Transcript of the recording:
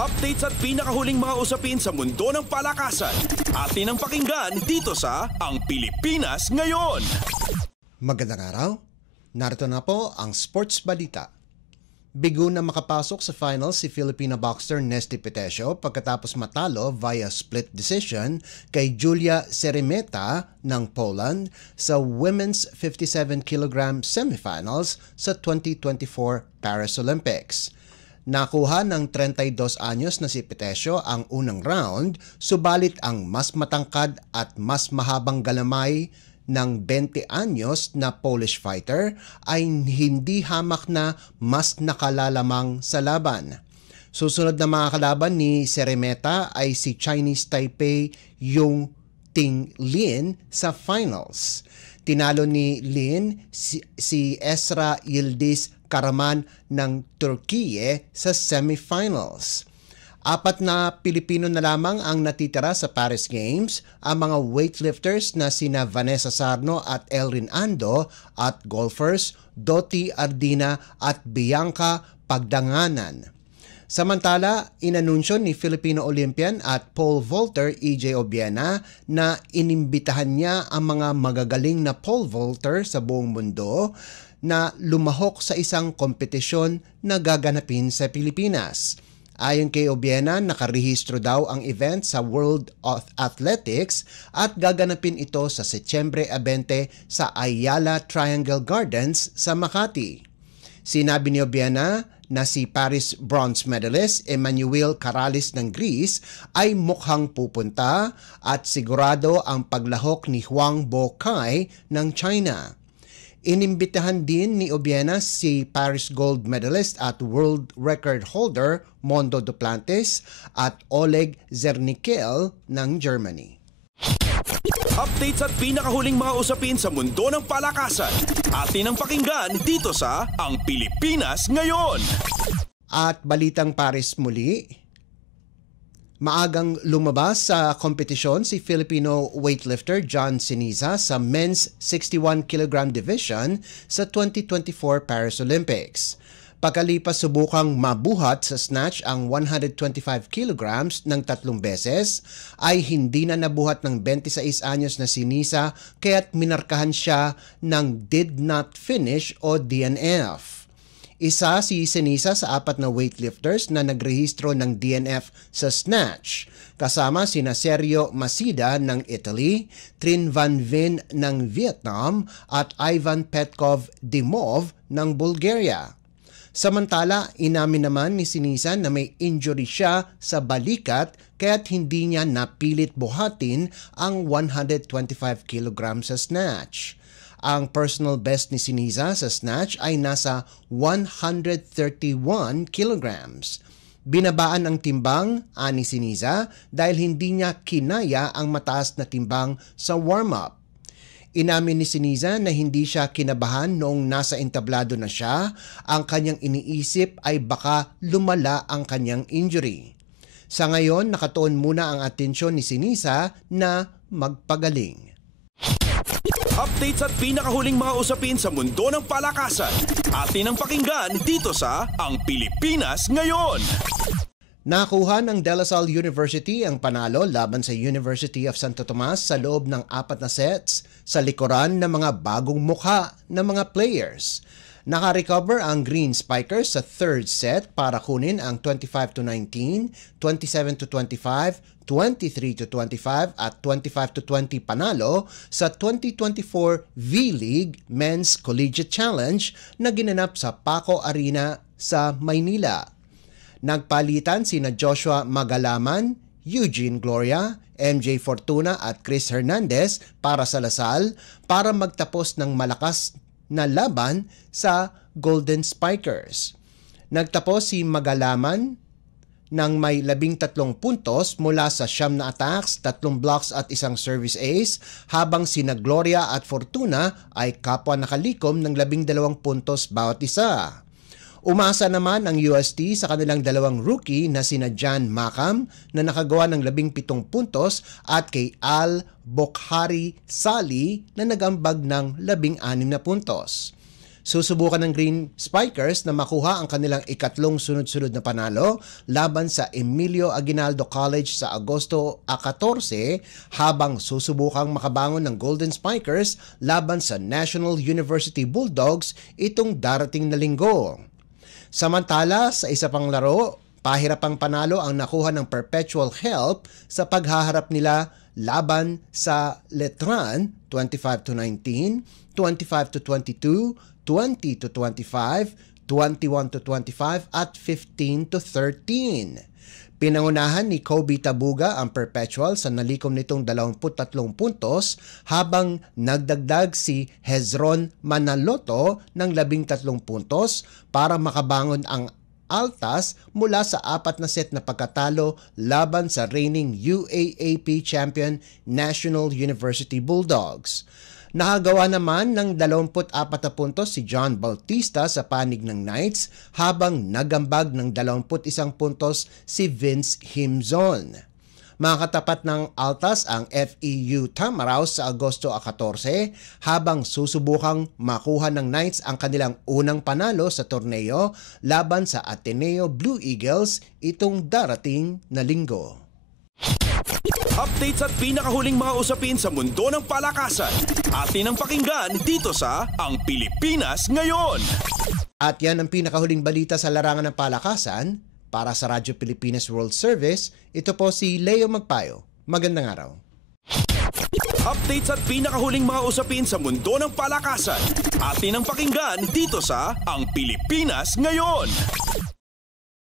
Updates at pinakahuling mga usapin sa mundo ng palakasan. Atin ang pakinggan dito sa Ang Pilipinas Ngayon. Magandang araw. Narito na po ang sports balita. Bigo na makapasok sa finals si Filipino boxer Nesty Petesio pagkatapos matalo via split decision kay Julia Seremeta ng Poland sa women's 57 kg semifinals sa 2024 Paris Olympics. Nakuha ng 32 anyos na si Petesio ang unang round, subalit ang mas matangkad at mas mahabang galamay ng 20 anyos na Polish fighter ay hindi hamak na mas nakalalamang sa laban. Susunod na mga kalaban ni Seremeta ay si Chinese Taipei Yung Ting Lin sa finals. Tinalo ni Lin si Esra Yildiz Karaman ng Turkiye sa semifinals. 4 na Pilipino na lamang ang natitira sa Paris Games, ang mga weightlifters na sina Vanessa Sarno at Elrin Ando at golfers Doti Ardina at Bianca Pagdanganan. Samantala, inanunsyo ni Filipino Olympian at pole vaulter EJ Obiena na inimbitahan niya ang mga magagaling na pole vaulter sa buong mundo na lumahok sa isang kompetisyon na gaganapin sa Pilipinas. Ayon kay Obiena, nakarehistro daw ang event sa World of Athletics at gaganapin ito sa Setyembre 20 sa Ayala Triangle Gardens sa Makati. Sinabi ni Obiena na si Paris bronze medalist Emmanuel Karalis ng Greece ay mukhang pupunta at sigurado ang paglahok ni Huang Bokai ng China. Inimbitahan din ni Obiena si Paris gold medalist at world record holder Mondo Duplantis at Oleg Zernikel ng Germany. Updates at pinakahuling mga usapin sa mundo ng palakasan. Atin ang pakinggan dito sa Ang Pilipinas Ngayon. At balitang Paris muli. Maagang lumabas sa kompetisyon si Filipino weightlifter John Siniza sa men's 61 kg division sa 2024 Paris Olympics. Pagkalipas subukang mabuhat sa snatch ang 125 kg ng 3 beses, ay hindi na nabuhat ng 26 anyos na Siniza kaya't minarkahan siya ng did not finish o DNF. Isa si Siniza sa 4 na weightlifters na nagrehistro ng DNF sa snatch, kasama sina Sergio Masida ng Italy, Trin Van Vin ng Vietnam at Ivan Petkov Dimov ng Bulgaria. Samantala, inamin naman ni Siniza na may injury siya sa balikat kaya't hindi niya napilit buhatin ang 125 kg sa snatch. Ang personal best ni Siniza sa snatch ay nasa 131 kilograms. Binabaan ang timbang ani Siniza dahil hindi niya kinaya ang mataas na timbang sa warm-up. Inamin ni Siniza na hindi siya kinabahan noong nasa entablado na siya. Ang kanyang iniisip ay baka lumala ang kanyang injury. Sa ngayon, nakatuon muna ang atensyon ni Siniza na magpagaling. Updates at pinakahuling mga usapin sa mundo ng palakasan. Atin ang pakinggan dito sa Ang Pilipinas Ngayon. Nakuha ng De La Salle University ang panalo laban sa University of Santo Tomas sa loob ng 4 na sets sa likuran ng mga bagong mukha ng mga players. Naka-recover ang Green Spikers sa 3rd set para kunin ang 25-19, 27-25, 23-25 at 25-20 panalo sa 2024 V-League Men's Collegiate Challenge na ginanap sa Paco Arena sa Maynila. Nagpalitan sina Joshua Magalaman, Eugene Gloria, MJ Fortuna at Chris Hernandez para sa Lasal para magtapos ng malakas na laban sa Golden Spikers. Nagtapos si Magalaman ng may 13 puntos mula sa 9 na attacks, 3 blocks at 1 service ace, habang sina Gloria at Fortuna ay kapwa nakalikom ng 12 puntos bawat isa. Umasa naman ang UST sa kanilang 2 rookie na sina Jan Makam na nakagawa ng 17 puntos at kay Al Bokhari Sali na nagambag ng 16 na puntos. Susubukan ng Green Spikers na makuha ang kanilang ikatlong sunod-sunod na panalo laban sa Emilio Aguinaldo College sa Agosto 14 habang susubukang makabangon ng Golden Spikers laban sa National University Bulldogs itong darating na linggo. Samantala, sa isa pang laro, pahirapang panalo ang nakuha ng Perpetual Help sa paghaharap nila laban sa Letran 25-19, 25-22, 20-25, 21-25 at 15-13. Pinangunahan ni Kobe Tabuga ang Perpetual sa nalikom nitong 23 puntos habang nagdagdag si Hezron Manaloto ng 13 puntos para makabangon ang Altas mula sa 4 na set na pagkatalo laban sa reigning UAAP champion National University Bulldogs. Nakagawa naman ng 24 na puntos si John Bautista sa panig ng Knights habang nagambag ng 21 puntos si Vince Himzon. Makakatapat ng Altas ang FEU Tamaraw sa Agosto 14 habang susubukang makuha ng Knights ang kanilang unang panalo sa torneo laban sa Ateneo Blue Eagles itong darating na linggo. Updates at pinakahuling mga usapin sa mundo ng palakasan. Atin ang pakinggan dito sa Ang Pilipinas Ngayon. At yan ang pinakahuling balita sa larangan ng palakasan. Para sa Radyo Pilipinas World Service, ito po si Leo Magpayo. Magandang araw. Updates at pinakahuling mga usapin sa mundo ng palakasan. Atin ang pakinggan dito sa Ang Pilipinas Ngayon.